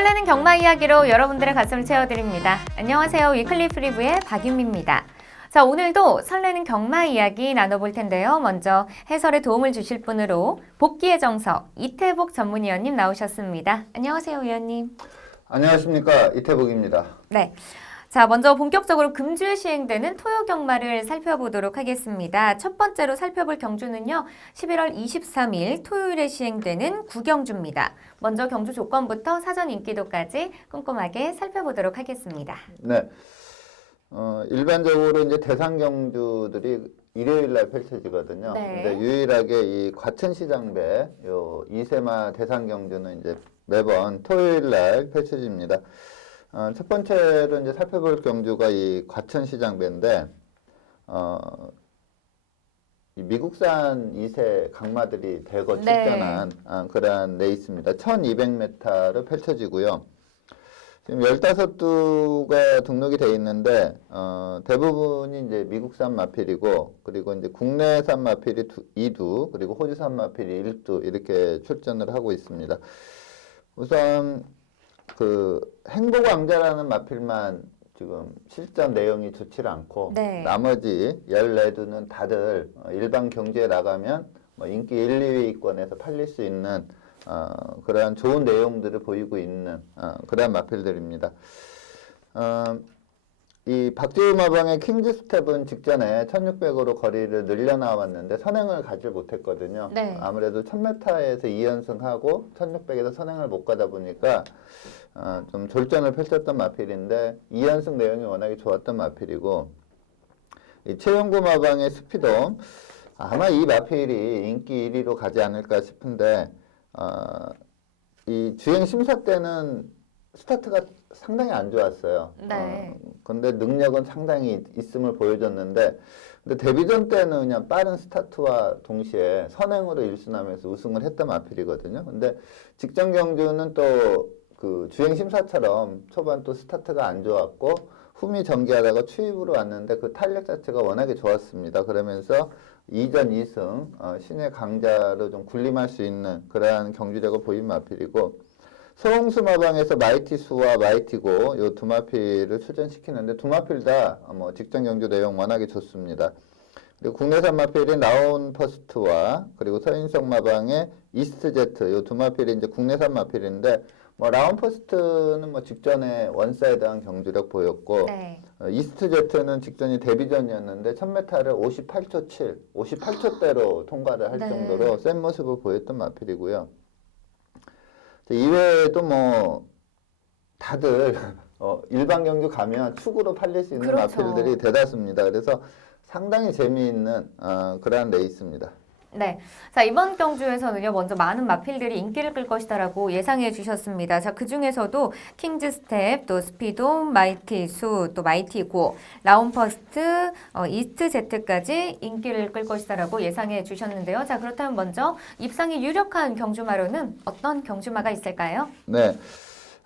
설레는 경마 이야기로 여러분들의 가슴을 채워드립니다. 안녕하세요. 위클리 프리뷰의 박윤미입니다. 자, 오늘도 설레는 경마 이야기 나눠볼 텐데요. 먼저 해설에 도움을 주실 분으로 복귀의 정석 이태복 전문위원님 나오셨습니다. 안녕하세요, 위원님. 안녕하십니까, 이태복입니다. 네. 자, 먼저 본격적으로 금주에 시행되는 토요 경마를 살펴보도록 하겠습니다. 첫 번째로 살펴볼 경주는요, 11월 23일 토요일에 시행되는 구경주입니다. 먼저 경주 조건부터 사전 인기도까지 꼼꼼하게 살펴보도록 하겠습니다. 네. 일반적으로 이제 대상 경주들이 일요일 날 펼쳐지거든요. 네. 근데 유일하게 이 과천시장배 요 이세마 대상 경주는 이제 매번 토요일 날 펼쳐집니다. 첫 번째로 이제 살펴볼 경주가 이 과천시장배인데, 이 미국산 2세 강마들이 대거 출전한 그러한 레이스입니다. 1200m를 펼쳐지고요. 지금 15두가 등록이 돼 있는데, 대부분이 이제 미국산 마필이고, 그리고 이제 국내산 마필이 2두, 그리고 호주산 마필이 1두, 이렇게 출전을 하고 있습니다. 우선, 행복왕자라는 마필만 지금 실전 내용이 좋지 않고, 네. 나머지 14두는 다들 일반 경주에 나가면 뭐 인기 1, 2위권에서 팔릴 수 있는 그러한 좋은 내용들을 보이고 있는 그러한 마필들입니다. 이 박지우 마방의 킹즈 스텝은 직전에 1600으로 거리를 늘려나왔는데 선행을 가지 못했거든요. 네. 아무래도 1000m에서 2연승하고 1600에서 선행을 못 가다 보니까 좀 졸전을 펼쳤던 마필인데 2연승 내용이 워낙에 좋았던 마필이고, 이 최영구 마방의 스피도 아마 이 마필이 인기 1위로 가지 않을까 싶은데, 이 주행 심사 때는 스타트가 상당히 안 좋았어요. 네. 근데 능력은 상당히 있음을 보여줬는데, 근데 데뷔전 때는 그냥 빠른 스타트와 동시에 선행으로 1순하면서 우승을 했던 마필이거든요. 근데 직전 경주는 또 그 주행 심사처럼 초반 또 스타트가 안 좋았고 흠이 전개하다가 추입으로 왔는데 그 탄력 자체가 워낙에 좋았습니다. 그러면서 2전 2승 신의 강자로 좀 군림할 수 있는 그러한 경주력을 보인 마필이고, 서홍수 마방에서 마이티수와 마이티고 요 두 마필을 출전시키는데 두 마필 다 뭐 직전 경주 내용 워낙에 좋습니다. 그리고 국내산 마필인 라온 퍼스트와 그리고 서인석 마방의 이스트 제트 요 두 마필이 이제 국내산 마필인데, 뭐 라운 퍼스트는 뭐 직전에 원사이드한 경주력 보였고, 네. 이스트 제트는 직전이 데뷔전이었는데 1000m를 58초 7, 58초대로 통과를 할 네. 정도로 센 모습을 보였던 마필이고요. 이외에도 뭐 다들 일반 경주 가면 축으로 팔릴 수 있는 그렇죠. 마필들이 대다수입니다. 그래서 상당히 재미있는 그러한 레이스입니다. 네. 자, 이번 경주에서는요, 먼저 많은 마필들이 인기를 끌 것이다라고 예상해 주셨습니다. 자, 그 중에서도 킹즈 스텝, 또 스피돔, 마이티 수, 또 마이티 고, 라운 퍼스트, 이스트 제트까지 인기를 끌 것이다라고 예상해 주셨는데요. 자, 그렇다면 먼저 입상이 유력한 경주마로는 어떤 경주마가 있을까요? 네.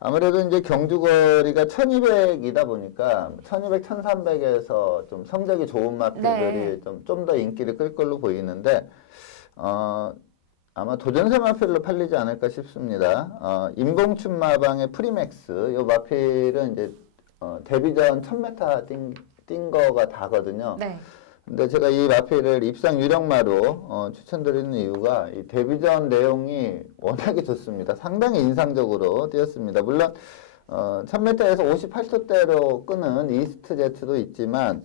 아무래도 이제 경주거리가 1200이다 보니까 1200, 1300에서 좀 성적이 좋은 마필들이 좀 더 인기를 끌 걸로 보이는데, 아마 도전세 마필로 팔리지 않을까 싶습니다. 임봉춘 마방의 프리맥스, 요 마필은 이제 데뷔전 1000m 뛴 거가 다거든요. 네. 근데 제가 이 마필을 입상 유력마로 추천드리는 이유가 이 데뷔전 내용이 워낙에 좋습니다. 상당히 인상적으로 뛰었습니다. 물론 1000m에서 58초대로 끄는 이스트 제트도 있지만,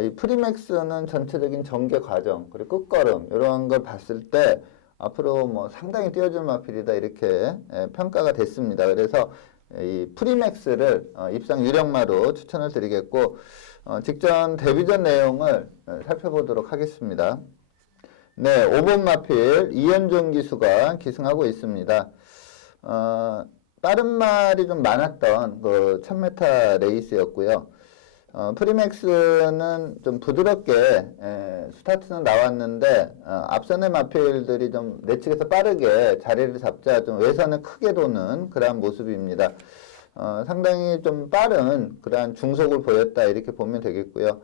이 프리맥스는 전체적인 전개 과정 그리고 끝걸음 이런 걸 봤을 때 앞으로 뭐 상당히 뛰어줄 마필이다 이렇게 평가가 됐습니다. 그래서 이 프리맥스를 입상 유력마로 추천을 드리겠고, 직전 데뷔전 내용을 살펴보도록 하겠습니다. 네, 5번 마필 이현종 기수가 기승하고 있습니다. 빠른 말이 좀 많았던 그 1000m 레이스였고요. 프리맥스는 좀 부드럽게 스타트는 나왔는데, 앞선의 마필들이 좀 내측에서 빠르게 자리를 잡자 좀 외선을 크게 도는 그러한 모습입니다. 상당히 좀 빠른 그러한 중속을 보였다 이렇게 보면 되겠고요.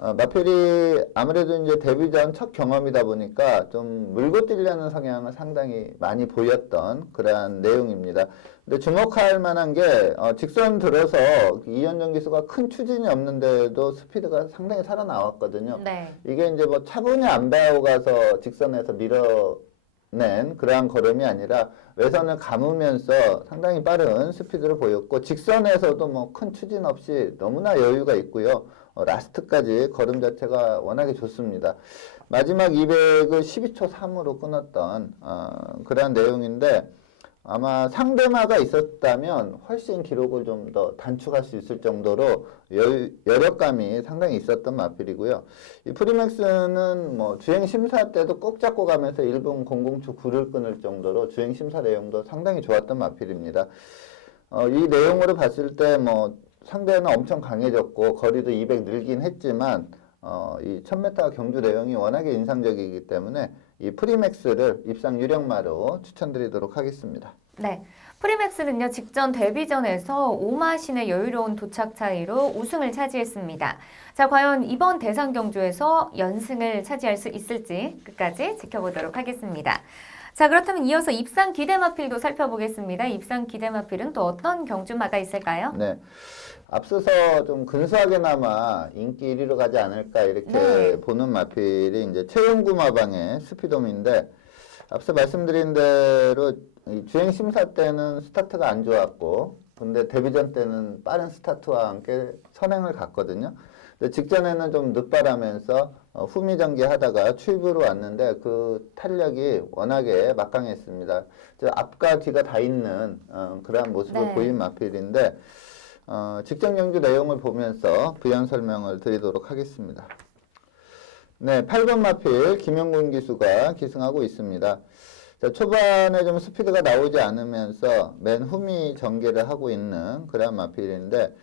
마필이 아무래도 이제 데뷔전 첫 경험이다 보니까 좀 물고 뛰려는 성향을 상당히 많이 보였던 그러한 내용입니다. 근데 주목할 만한 게 직선 들어서 이현정 기수가 큰 추진이 없는데도 스피드가 상당히 살아나왔거든요. 네. 이게 이제 뭐 차분히 안 배워가서 직선에서 밀어낸 그러한 걸음이 아니라 외선을 감으면서 상당히 빠른 스피드를 보였고 직선에서도 뭐 큰 추진 없이 너무나 여유가 있고요. 라스트까지 걸음 자체가 워낙에 좋습니다. 마지막 200을 12초 3으로 끊었던 그러한 내용인데 아마 상대마가 있었다면 훨씬 기록을 좀 더 단축할 수 있을 정도로 여력감이 상당히 있었던 마필이고요. 이 프리맥스는 뭐 주행 심사 때도 꼭 잡고 가면서 1분 00초 9를 끊을 정도로 주행 심사 내용도 상당히 좋았던 마필입니다. 이 내용으로 봤을 때 뭐 상대는 엄청 강해졌고 거리도 200 늘긴 했지만 이 1000m 경주 내용이 워낙에 인상적이기 때문에 이 프리맥스를 입상 유력마로 추천드리도록 하겠습니다. 네. 프리맥스는요, 직전 데뷔전에서 오마신의 여유로운 도착 차이로 우승을 차지했습니다. 자, 과연 이번 대상 경주에서 연승을 차지할 수 있을지 끝까지 지켜보도록 하겠습니다. 자, 그렇다면 이어서 입상 기대마필도 살펴보겠습니다. 입상 기대마필은 또 어떤 경주마가 있을까요? 네. 앞서서 좀 근소하게나마 인기 1위로 가지 않을까 이렇게 네. 보는 마필이 이제 최용구 마방의 스피돔인데 앞서 말씀드린 대로 이 주행 심사 때는 스타트가 안 좋았고 근데 데뷔전 때는 빠른 스타트와 함께 선행을 갔거든요. 근데 직전에는 좀 늦바라면서 후미전개하다가 추입으로 왔는데 그 탄력이 워낙에 막강했습니다. 앞과 뒤가 다 있는 그러한 모습을 네. 보인 마필인데 직전 경주 내용을 보면서 부연 설명을 드리도록 하겠습니다. 네, 8번 마필 김영군 기수가 기승하고 있습니다. 자, 초반에 좀 스피드가 나오지 않으면서 맨 후미 전개를 하고 있는 그런 마필인데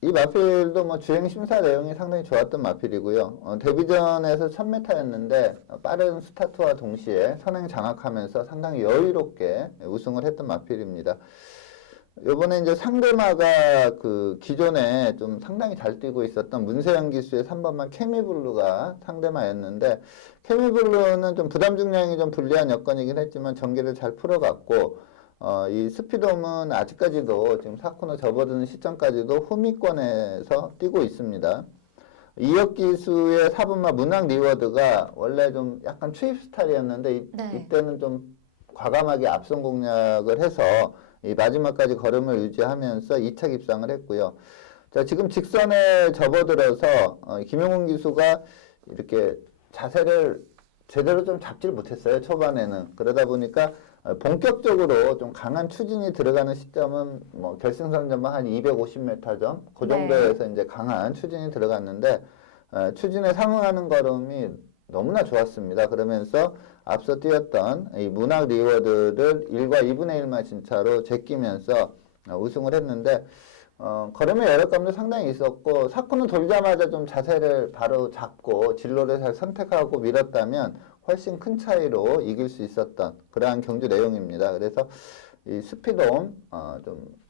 이 마필도 뭐 주행 심사 내용이 상당히 좋았던 마필이고요. 데뷔전에서 1000m였는데 빠른 스타트와 동시에 선행 장악하면서 상당히 여유롭게 우승을 했던 마필입니다. 요번에 이제 상대마가 그 기존에 좀 상당히 잘 뛰고 있었던 문세영 기수의 3번마 케미블루가 상대마였는데 케미블루는 좀 부담 중량이 좀 불리한 여건이긴 했지만 전개를 잘 풀어갔고 이 스피돔은 아직까지도 지금 4코너 접어드는 시점까지도 후미권에서 뛰고 있습니다. 이혁 기수의 4번마 문학 리워드가 원래 좀 약간 추입 스타일이었는데 네. 이때는 좀 과감하게 앞선 공략을 해서 이 마지막까지 걸음을 유지하면서 2차 입상을 했고요. 자, 지금 직선에 접어들어서 김용훈 기수가 이렇게 자세를 제대로 좀 잡질 못했어요. 초반에는. 그러다 보니까 본격적으로 좀 강한 추진이 들어가는 시점은 뭐 결승선 전방 한 250m 점, 그 정도에서 이제 강한 추진이 들어갔는데 추진에 상응하는 걸음이 너무나 좋았습니다. 그러면서 앞서 뛰었던 이 문학 리워드를 1과 2분의 1만 진차로 제끼면서 우승을 했는데 걸음의 여력감도 상당히 있었고 4코너 돌자마자 좀 자세를 바로 잡고 진로를 잘 선택하고 밀었다면 훨씬 큰 차이로 이길 수 있었던 그러한 경주 내용입니다. 그래서 이 스피돔 좀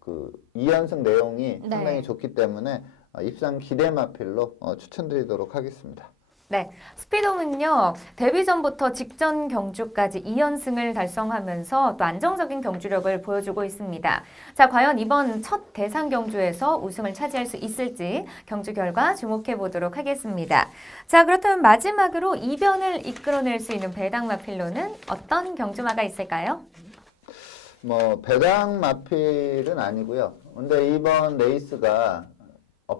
그 2연승 내용이 상당히 좋기 때문에 입상 기대 마필로 추천드리도록 하겠습니다. 네, 스피돔은요, 데뷔전부터 직전 경주까지 2연승을 달성하면서 또 안정적인 경주력을 보여주고 있습니다. 자, 과연 이번 첫 대상 경주에서 우승을 차지할 수 있을지 경주 결과 주목해 보도록 하겠습니다. 자, 그렇다면 마지막으로 이변을 이끌어낼 수 있는 배당 마필로는 어떤 경주마가 있을까요? 뭐 배당 마필은 아니고요. 근데 이번 레이스가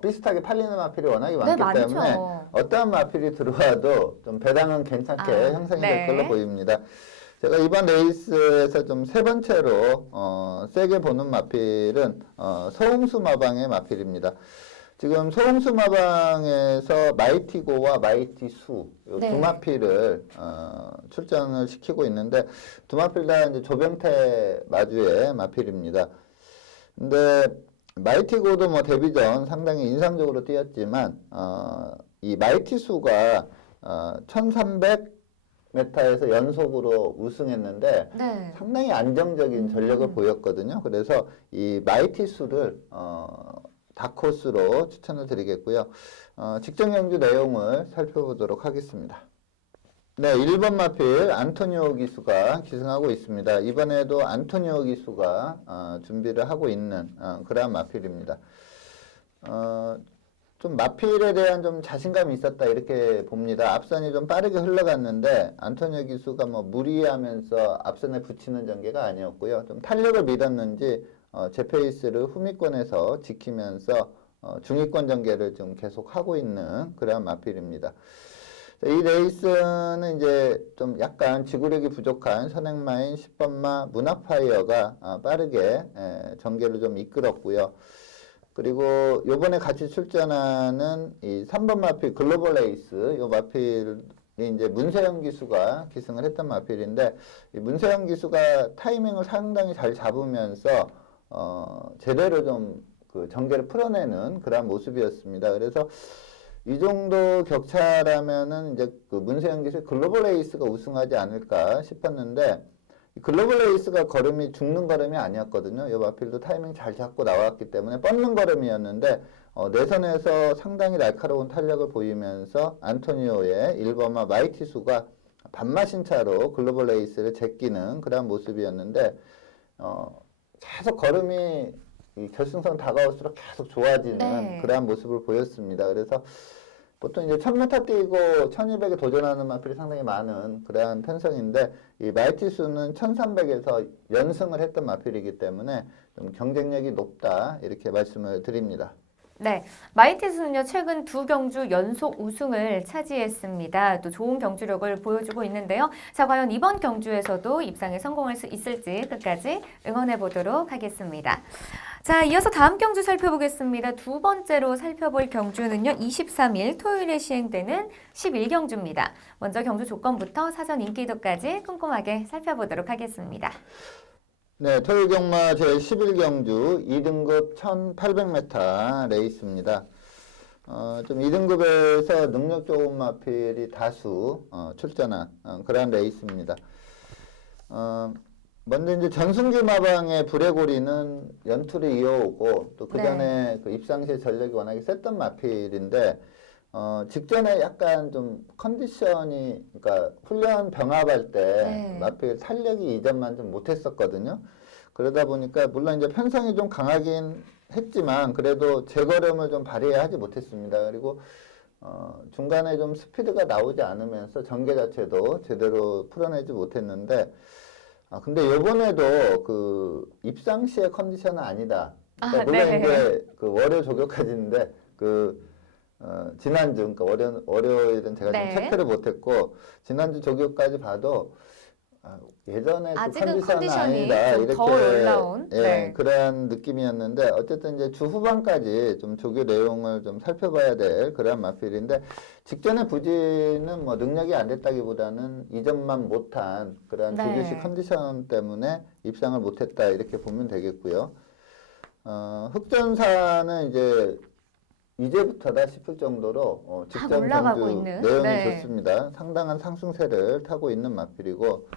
비슷하게 팔리는 마필이 워낙에 많기 때문에 어떠한 마필이 들어와도 좀 배당은 괜찮게 형성이 될 걸로 보입니다. 제가 이번 레이스에서 좀 세 번째로 세게 보는 마필은 서홍수 마방의 마필입니다. 지금 서홍수 마방에서 마이티고와 마이티수 두 마필을 출전을 시키고 있는데 두 마필 다 이제 조병태 마주의 마필입니다. 근데 마이티고도 뭐 데뷔전 상당히 인상적으로 뛰었지만 이 마이티수가 1300m에서 연속으로 우승했는데 상당히 안정적인 전력을 보였거든요. 그래서 이 마이티수를 다코스로 추천을 드리겠고요. 직전 경주 내용을 살펴보도록 하겠습니다. 네, 1번 마필 안토니오 기수가 기승하고 있습니다. 이번에도 안토니오 기수가 준비를 하고 있는 그러한 마필입니다. 좀 마필에 대한 좀 자신감이 있었다 이렇게 봅니다. 앞선이 좀 빠르게 흘러갔는데 안토니오 기수가 뭐 무리하면서 앞선에 붙이는 전개가 아니었고요. 좀 탄력을 믿었는지 제 페이스를 후미권에서 지키면서 중위권 전개를 좀 계속 하고 있는 그러한 마필입니다. 이 레이스는 이제 좀 약간 지구력이 부족한 선행마인 10번마 문학파이어가 빠르게 전개를 좀 이끌었고요. 그리고 요번에 같이 출전하는 이 3번 마필 글로벌 레이스, 요 마필이 이제 문세영 기수가 기승을 했던 마필인데, 이 문세영 기수가 타이밍을 상당히 잘 잡으면서, 제대로 좀 그 전개를 풀어내는 그런 모습이었습니다. 그래서 이 정도 격차라면은 이제 그 문세영 기수의 글로벌 레이스가 우승하지 않을까 싶었는데, 글로벌 레이스가 걸음이 죽는 걸음이 아니었거든요. 이 마필도 타이밍 잘 잡고 나왔기 때문에 뻗는 걸음이었는데 내선에서 상당히 날카로운 탄력을 보이면서 안토니오의 1번마 마이티수가 반마신 차로 글로벌 레이스를 제끼는 그런 모습이었는데 계속 걸음이 이 결승선 다가올수록 계속 좋아지는 네. 그러한 모습을 보였습니다. 그래서 보통 이제 1000m 뛰고 1200에 도전하는 마필이 상당히 많은 그러한 편성인데, 이 마이티수는 1300에서 연승을 했던 마필이기 때문에 좀 경쟁력이 높다 이렇게 말씀을 드립니다. 네, 마이티스는요 최근 2경주 연속 우승을 차지했습니다. 또 좋은 경주력을 보여주고 있는데요. 자, 과연 이번 경주에서도 입상에 성공할 수 있을지 끝까지 응원해 보도록 하겠습니다. 자, 이어서 다음 경주 살펴보겠습니다. 두 번째로 살펴볼 경주는요 23일 토요일에 시행되는 11경주입니다. 먼저 경주 조건부터 사전 인기도까지 꼼꼼하게 살펴보도록 하겠습니다. 네, 토요일 경마 제11경주 2등급 1800m 레이스입니다. 좀 2등급에서 능력 좋은 마필이 다수 출전한 그런 레이스입니다. 먼저 이제 전승기 마방의 불의고리는 연투를 이어오고 또 그 전에 그 입상시에 전력이 워낙에 셌던 마필인데 직전에 약간 좀 컨디션이, 그러니까 훈련 병합할 때 마필 탄력이 이전만 좀 못했었거든요. 그러다 보니까 물론 이제 편성이 좀 강하긴 했지만 그래도 제걸음을 좀 발휘하지 못했습니다. 그리고 중간에 좀 스피드가 나오지 않으면서 전개 자체도 제대로 풀어내지 못했는데, 근데 이번에도 그 입상 시의 컨디션은 아니다. 그러니까 물론 이제 그 월요 조교까지인데 지난주, 그러니까 월요일은 제가 좀 체크를 못했고 지난주 조교까지 봐도 예전에 그 컨디션은 아니다 이렇게 더 올라온 그런 느낌이었는데, 어쨌든 이제 주 후반까지 좀 조교 내용을 좀 살펴봐야 될 그런 마필인데, 직전의 부진은 뭐 능력이 안 됐다기보다는 이전만 못한 그런 조교시 컨디션 때문에 입상을 못했다 이렇게 보면 되겠고요. 흑전사는 이제부터다 싶을 정도로 직전 경주 내용이 좋습니다. 상당한 상승세를 타고 있는 마필이고,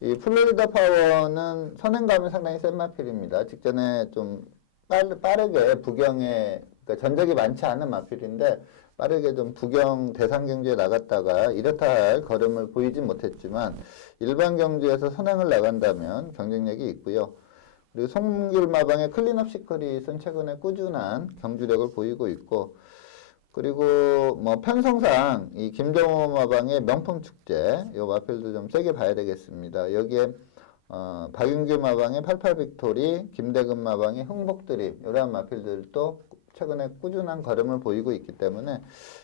이 플로리다 파워는 선행감이 상당히 센 마필입니다. 직전에 좀 빠르게 부경에, 그러니까 전적이 많지 않은 마필인데 빠르게 좀 부경 대상 경주에 나갔다가 이렇다 할 걸음을 보이진 못했지만 일반 경주에서 선행을 나간다면 경쟁력이 있고요. 그리고 송길 마방의 클린업 시크릿은 최근에 꾸준한 경주력을 보이고 있고, 그리고 뭐 편성상 이 김정호 마방의 명품 축제 이 마필도 좀 세게 봐야 되겠습니다. 여기에 박윤규 마방의 88 빅토리, 김대근 마방의 흥복드림 이러한 마필들도 최근에 꾸준한 걸음을 보이고 있기 때문에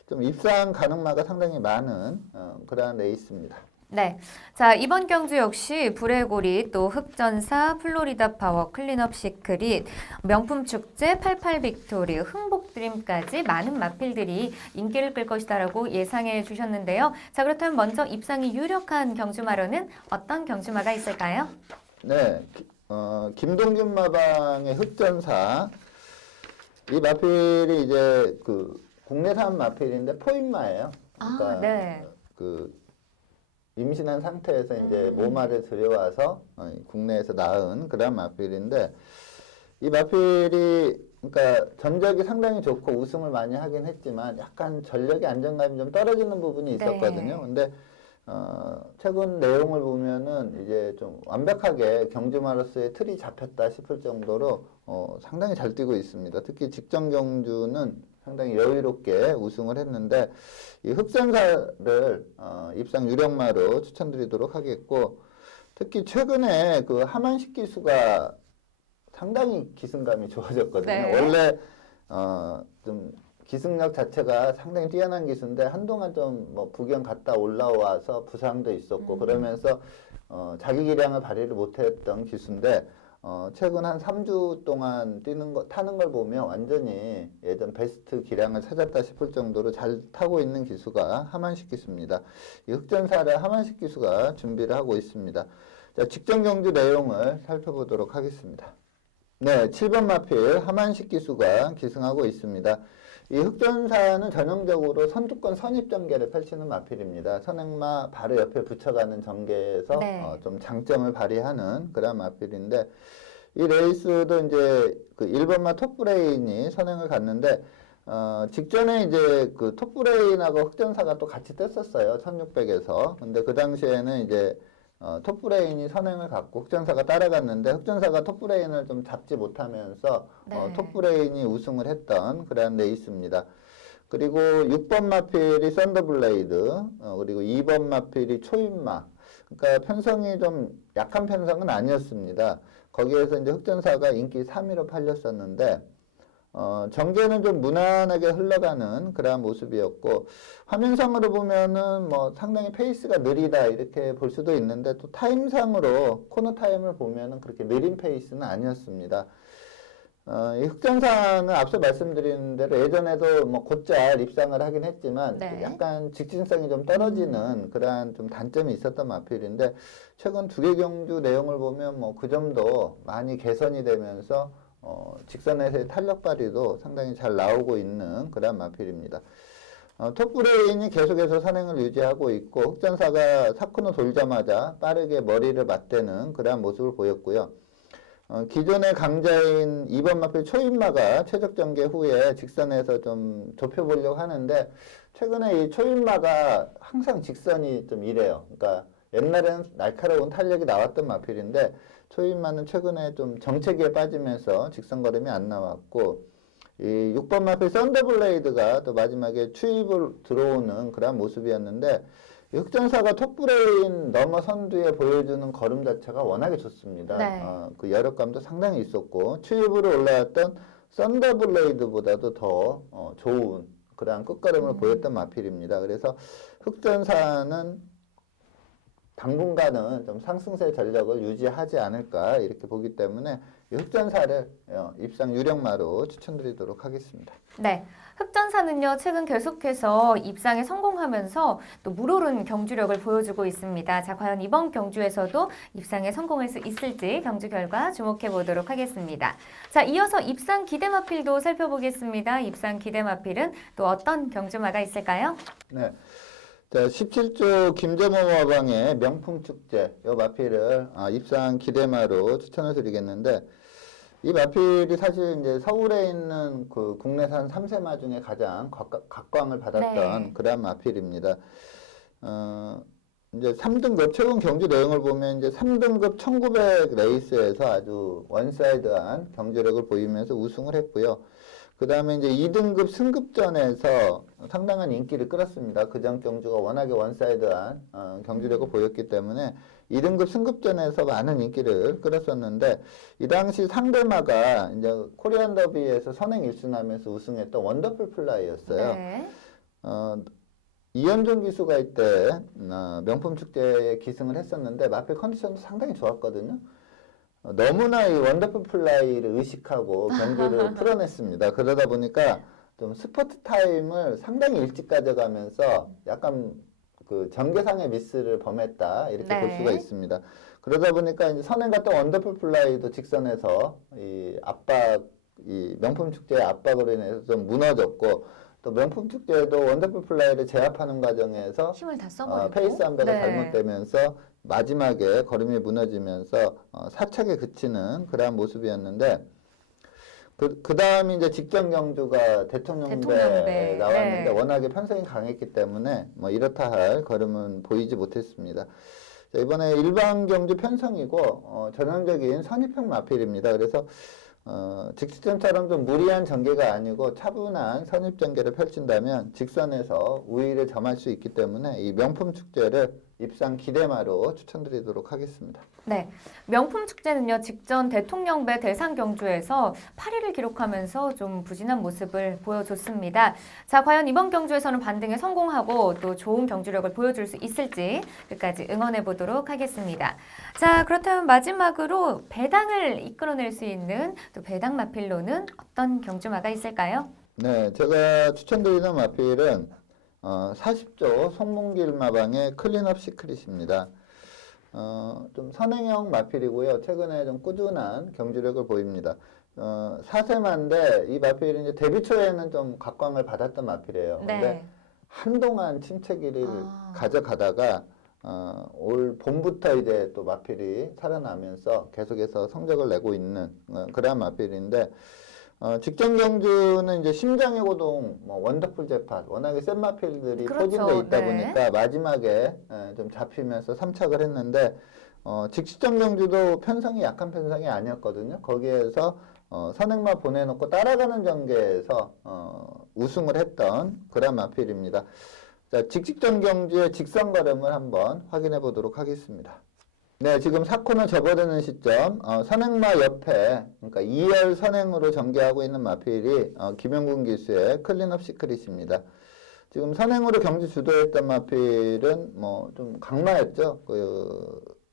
좀 입상 가능마가 상당히 많은 그러한 레이스입니다. 네, 자 이번 경주 역시 불의고리, 또 흑전사, 플로리다 파워, 클린업 시크릿, 명품 축제, 88 빅토리, 흥복 드림까지 많은 마필들이 인기를 끌 것이다라고 예상해 주셨는데요. 자 그렇다면 먼저 입상이 유력한 경주마로는 어떤 경주마가 있을까요? 네, 김동균 마방의 흑전사, 이 마필이 이제 그 국내산 마필인데 포인마예요. 그러니까 임신한 상태에서 이제 모마를 들여와서 국내에서 낳은 그런 마필인데, 이 마필이 그러니까 전적이 상당히 좋고 우승을 많이 하긴 했지만 약간 전력의 안정감이 좀 떨어지는 부분이 있었거든요. 네. 근데 최근 내용을 보면은 이제 좀 완벽하게 경주마로서의 틀이 잡혔다 싶을 정도로 상당히 잘 뛰고 있습니다. 특히 직전 경주는 상당히 여유롭게 우승을 했는데 이 흑전사를 입상 유력마로 추천드리도록 하겠고 특히 최근에 그 하만식 기수가 상당히 기승감이 좋아졌거든요. 네. 원래 좀 기승력 자체가 상당히 뛰어난 기수인데 한동안 좀 뭐 부경 갔다 올라와서 부상도 있었고 그러면서 자기 기량을 발휘를 못했던 기수인데 최근 한 3주 동안 타는 걸 보면 완전히 예전 베스트 기량을 찾았다 싶을 정도로 잘 타고 있는 기수가 하만식 기수입니다. 이 흑전사를 하만식 기수가 준비를 하고 있습니다. 자, 직전 경주 내용을 살펴보도록 하겠습니다. 네, 7번 마필 하만식 기수가 기승하고 있습니다. 이 흑전사는 전형적으로 선두권 선입 전개를 펼치는 마필입니다. 선행마 바로 옆에 붙여가는 전개에서 네. 좀 장점을 발휘하는 그런 마필인데 이 레이스도 이제 그 1번마 톱브레인이 선행을 갔는데 직전에 이제 그 톱브레인하고 흑전사가 또 같이 떴었어요. 1600에서. 근데 그 당시에는 이제 톱브레인이 선행을 갖고 흑전사가 따라갔는데 흑전사가 톱브레인을 좀 잡지 못하면서 네. 톱브레인이 우승을 했던 그런 레이스입니다. 그리고 6번 마필이 썬더블레이드, 그리고 2번 마필이 초인마. 그러니까 편성이 좀 약한 편성은 아니었습니다. 거기에서 이제 흑전사가 인기 3위로 팔렸었는데 전개는 좀 무난하게 흘러가는 그러한 모습이었고 화면상으로 보면은 뭐 상당히 페이스가 느리다 이렇게 볼 수도 있는데 또 타임상으로 코너 타임을 보면은 그렇게 느린 페이스는 아니었습니다. 이 흑전사는 앞서 말씀드린 대로 예전에도 뭐 곧잘 입상을 하긴 했지만 네. 약간 직진성이 좀 떨어지는 그러한 좀 단점이 있었던 마필인데 최근 두 개 경주 내용을 보면 뭐 그 점도 많이 개선이 되면서 직선에서의 탄력 발휘도 상당히 잘 나오고 있는 그런 마필입니다. 톱브레인이 계속해서 선행을 유지하고 있고 흑전사가 사코너 돌자마자 빠르게 머리를 맞대는 그러한 모습을 보였고요. 기존의 강자인 2번 마필 초인마가 최적 전개 후에 직선에서 좀 좁혀보려고 하는데 최근에 이 초인마가 항상 직선이 좀 이래요. 그러니까 옛날에는 날카로운 탄력이 나왔던 마필인데 초인마는 최근에 좀 정체기에 빠지면서 직선 걸음이 안 나왔고 이 6번 마필 썬더블레이드가 또 마지막에 추입을 들어오는 그런 모습이었는데 이 흑전사가 톱브레인 넘어선 뒤에 보여주는 걸음 자체가 워낙에 좋습니다. 네. 그 여력감도 상당히 있었고 추입으로 올라왔던 썬더블레이드보다도 더 좋은 그러한 끝걸음을 보였던 마필입니다. 그래서 흑전사는 당분간은 좀 상승세 전력을 유지하지 않을까 이렇게 보기 때문에 이 흑전사를 입상 유력마로 추천드리도록 하겠습니다. 네. 흑전사는요, 최근 계속해서 입상에 성공하면서 또 물오른 경주력을 보여주고 있습니다. 자, 과연 이번 경주에서도 입상에 성공할 수 있을지 경주 결과 주목해 보도록 하겠습니다. 자, 이어서 입상 기대마필도 살펴보겠습니다. 입상 기대마필은 또 어떤 경주마가 있을까요? 네. 자, 17조 김재모 마방의 명품 축제, 이 마필을 입상 기대마로 추천을 드리겠는데, 이 마필이 사실 이제 서울에 있는 그 국내산 3세마 중에 가장 각광을 받았던 네. 그런 마필입니다. 이제 3등급, 최근 경주 내용을 보면 이제 3등급 1900 레이스에서 아주 원사이드한 경주력을 보이면서 우승을 했고요. 그 다음에 이제 2등급 승급전에서 상당한 인기를 끌었습니다. 그전 경주가 워낙에 원사이드한 경주력을 보였기 때문에 2등급 승급전에서 많은 인기를 끌었었는데 이 당시 상대마가 이제 코리안 더비에서 선행 1순하면서 우승했던 원더풀 플라이였어요. 네. 이현종 기수가 이때 명품 축제에 기승을 했었는데 마필 컨디션도 상당히 좋았거든요. 너무나 이 원더풀 플라이를 의식하고 경기를 풀어냈습니다. 그러다 보니까 좀 스포트 타임을 상당히 일찍 가져가면서 약간 그 전개상의 미스를 범했다 이렇게 네. 볼 수가 있습니다. 그러다 보니까 이제 선행 갔던 원더풀 플라이도 직선에서 이 명품 축제의 압박으로 인해서 좀 무너졌고 또 명품 축제에도 원더풀 플라이를 제압하는 과정에서 힘을 다 써버리고. 페이스 안배가 네. 잘못되면서 마지막에 걸음이 무너지면서 사착에 그치는 그러한 모습이었는데 그 다음이 이제 직전 경주가 대통령배. 대통령배에 나왔는데 네. 워낙에 편성이 강했기 때문에 뭐 이렇다 할 걸음은 보이지 못했습니다. 자, 이번에 일반 경주 편성이고 전형적인 선입형 마필입니다. 그래서 직시점처럼 좀 무리한 전개가 아니고 차분한 선입 전개를 펼친다면 직선에서 우위를 점할 수 있기 때문에 이 명품 축제를 입상 기대마로 추천드리도록 하겠습니다. 네, 명품 축제는요 직전 대통령배 대상 경주에서 8위를 기록하면서 좀 부진한 모습을 보여줬습니다. 자, 과연 이번 경주에서는 반등에 성공하고 또 좋은 경주력을 보여줄 수 있을지 끝까지 응원해 보도록 하겠습니다. 자, 그렇다면 마지막으로 배당을 이끌어낼 수 있는 또 배당 마필로는 어떤 경주마가 있을까요? 네, 제가 추천드리는 마필은 40조 송문길 마방의 클린업 시크릿입니다. 좀 선행형 마필이고요. 최근에 좀 꾸준한 경주력을 보입니다. 4세마인데 이 마필이 이제 데뷔 초에는 좀 각광을 받았던 마필이에요. 근데 네. 한동안 침체기를 가져가다가 올 봄부터 이제 또 마필이 살아나면서 계속해서 성적을 내고 있는 그런 마필인데 직전 경주는 이제 심장의 고동, 뭐 원더풀 재팟, 워낙에 센 마필들이 그렇죠. 포진돼 있다 네. 보니까 마지막에 좀 잡히면서 삼착을 했는데 직시점 경주도 편성이 약한 편성이 아니었거든요. 거기에서 선행마 보내놓고 따라가는 전개에서 우승을 했던 그런 마필입니다. 자, 직직전 경주의 직선 걸음을 한번 확인해 보도록 하겠습니다. 네, 지금 4코너 접어드는 시점, 선행마 옆에, 그러니까 2열 선행으로 전개하고 있는 마필이 김영군 기수의 클린업 시크릿입니다. 지금 선행으로 경주 주도했던 마필은 뭐 좀 강마였죠.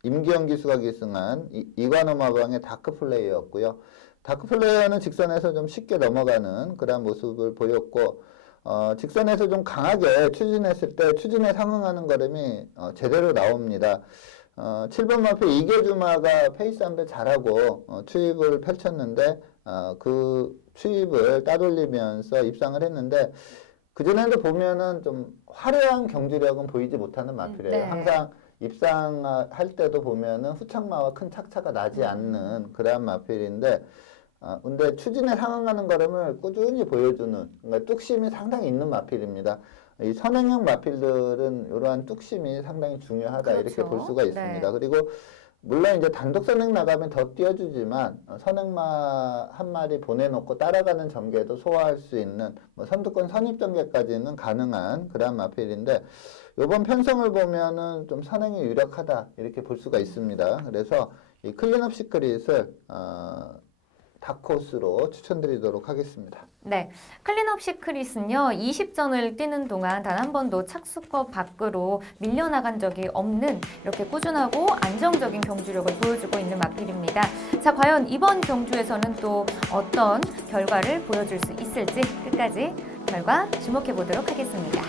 임기영 기수가 기승한 이관호 마방의 다크 플레이어였고요. 다크 플레이어는 직선에서 좀 쉽게 넘어가는 그런 모습을 보였고, 직선에서 좀 강하게 추진했을 때 추진에 상응하는 걸음이 제대로 나옵니다. 7번 마필 이계주마가 페이스 안배 잘하고 추입을 펼쳤는데 그 추입을 따돌리면서 입상을 했는데 그전에도 보면은 좀 화려한 경주력은 보이지 못하는 마필이에요. 네. 항상 입상할 때도 보면은 후착마와 큰 착차가 나지 않는 그러한 마필인데 근데 추진에 상응하는 걸음을 꾸준히 보여주는 그러니까 뚝심이 상당히 있는 마필입니다. 이 선행형 마필들은 이러한 뚝심이 상당히 중요하다 그렇죠. 이렇게 볼 수가 있습니다. 네. 그리고 물론 이제 단독 선행 나가면 더 띄워주지만 선행마 한 마리 보내놓고 따라가는 전개도 소화할 수 있는 뭐 선두권 선입 전개까지는 가능한 그러한 마필인데 이번 편성을 보면은 좀 선행이 유력하다 이렇게 볼 수가 있습니다. 그래서 이 클린업 시크릿을 다크호스로 추천드리도록 하겠습니다. 네, 클린업 시크릿은요 20전을 뛰는 동안 단 한 번도 착수권 밖으로 밀려나간 적이 없는 이렇게 꾸준하고 안정적인 경주력을 보여주고 있는 마필입니다. 자, 과연 이번 경주에서는 또 어떤 결과를 보여줄 수 있을지 끝까지 결과 주목해 보도록 하겠습니다.